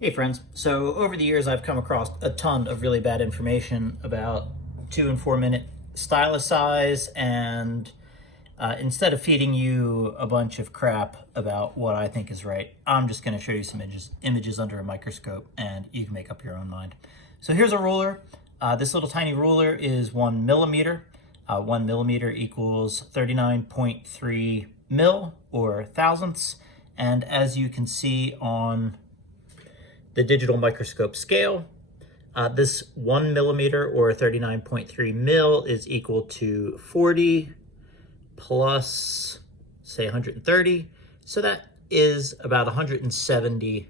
Hey friends, so over the years I've come across a ton of really bad information about 2 and 4 minute stylus size, and instead of feeding you a bunch of crap about what I think is right, I'm just going to show you some images under a microscope and you can make up your own mind. So here's a ruler. This little tiny ruler is 1 millimeter. 1 millimeter equals 39.3 mil or thousandths. And as you can see on the digital microscope scale, this 1 millimeter or 39.3 mil is equal to 40 plus, say, 130. So that is about 170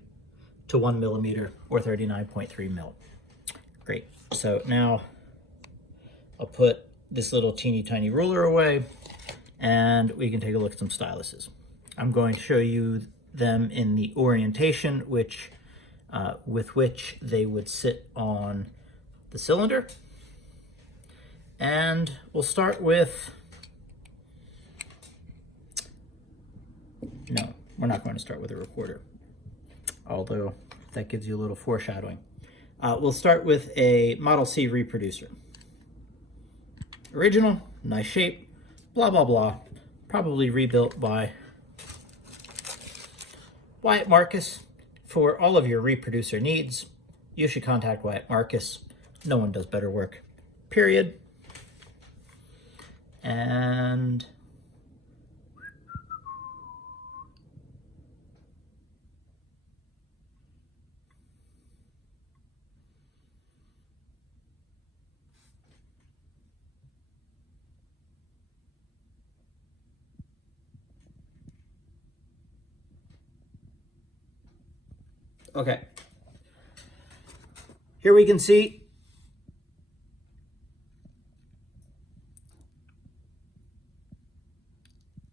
to 1 millimeter or 39.3 mil. Great. So now I'll put this little teeny tiny ruler away and we can take a look at some styluses. I'm going to show you them in the orientation with which they would sit on the cylinder. And we'll start with, no, we're not going to start with a recorder, although that gives you a little foreshadowing. We'll start with a Model C reproducer. Original, nice shape, blah, blah, blah. Probably rebuilt by Wyatt Marcus. For all of your reproducer needs, you should contact Wyatt Marcus. No one does better work, period. And okay, here we can see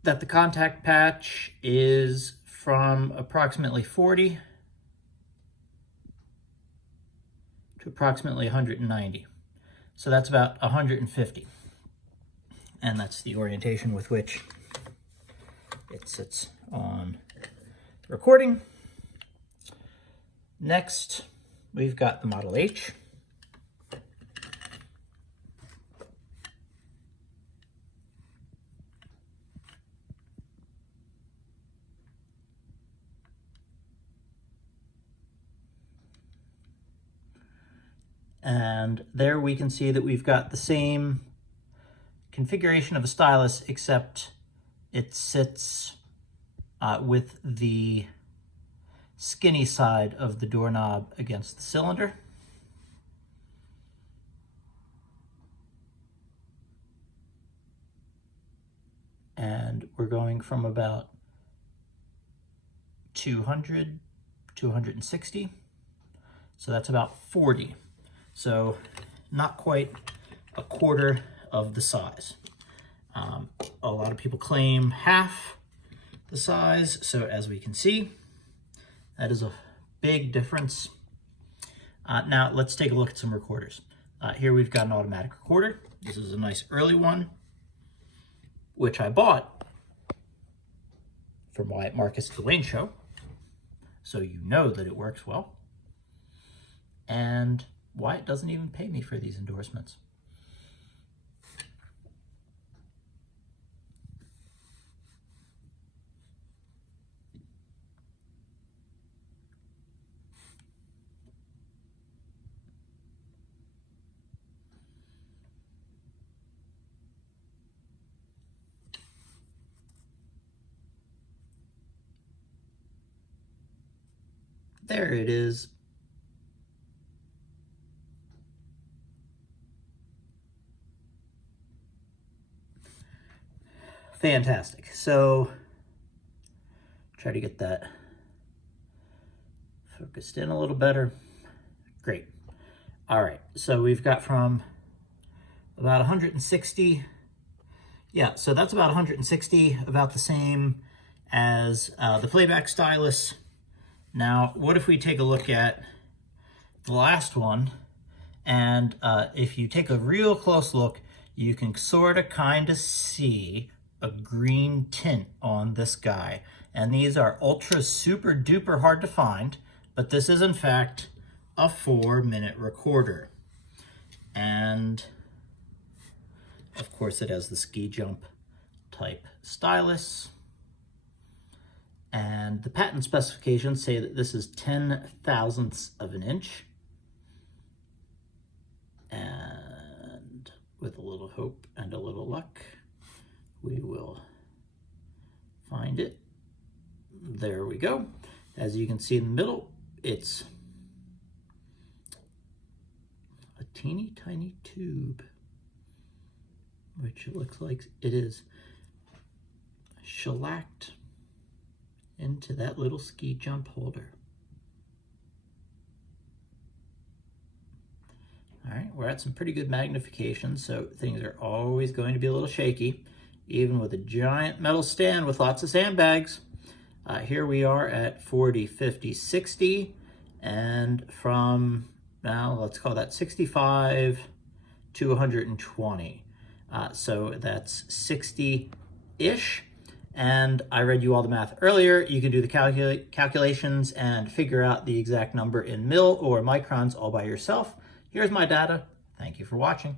that the contact patch is from approximately 40 to approximately 190. So that's about 150. And that's the orientation with which it sits on the recording. Next, we've got the Model H. And there we can see that we've got the same configuration of a stylus, except it sits with the skinny side of the doorknob against the cylinder. And we're going from about 200 to 160. So that's about 40. So not quite a quarter of the size. A lot of people claim half the size. So as we can see, that is a big difference. Now let's take a look at some recorders. Here we've got an automatic recorder. This is a nice early one, which I bought from Wyatt Marcus at the Wayne Show. So you know that it works well. And Wyatt doesn't even pay me for these endorsements. There it is. Fantastic. So try to get that focused in a little better. Great. All right, so we've got from about 160. Yeah, so that's about 160, about the same as the playback stylus. Now, what if we take a look at the last one? And if you take a real close look, you can sort of kind of see a green tint on this guy. And these are ultra super duper hard to find, but this is in fact a 4-minute recorder. And of course it has the ski jump type stylus. And the patent specifications say that this is 10/1000ths of an inch. And with a little hope and a little luck, we will find it. There we go. As you can see in the middle, it's a teeny tiny tube, which it looks like it is shellacked into that little ski jump holder. All right, we're at some pretty good magnification, so things are always going to be a little shaky, even with a giant metal stand with lots of sandbags. Here we are at 40, 50, 60, and from now, let's call that 65 to 120. So that's 60-ish. And I read you all the math earlier. You can do the calculations and figure out the exact number in mil or microns all by yourself. Here's my data. Thank you for watching.